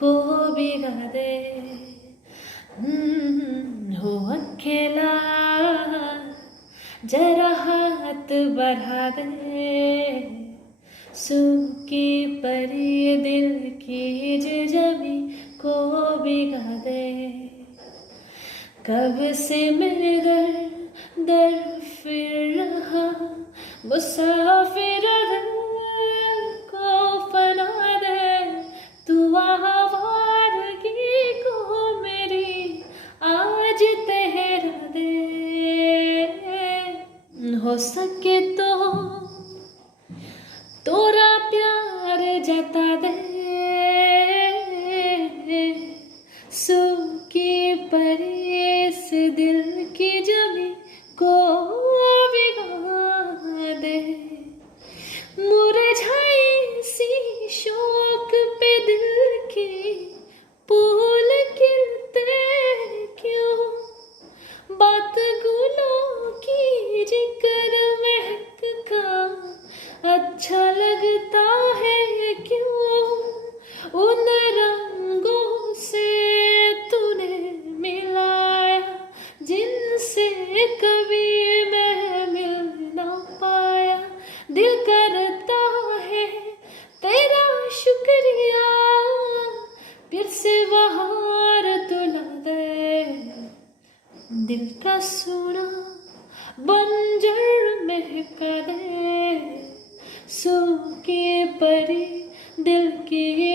को भिगा दे। हो अकेला जरा हाथ बढ़ा दे, सूखी परी दिल की जमी को भिगा दे। कब से मेरे दर फिर रहा मुसाफिर दिल को फना दे। तू आवारगी को मेरी आज ठहरा दे। हो सके तो तोरा प्यार जता दे, सूखी परी इस दिल की जमी को भिगा दे। मुरझाई सी शौक पे दिल के फूल खिलते क्यों, बात गुलों की जिक्र महक का अच्छा लगता है क्यों। उन रंगों से तूने मिलाया जिनसे कभी मैं मिल ना पाया। दिल करता है तेरा शुक्रिया, फिर से बहार तुला दे। दिल का सोना बंजर महका दे, सूखी परी दिल की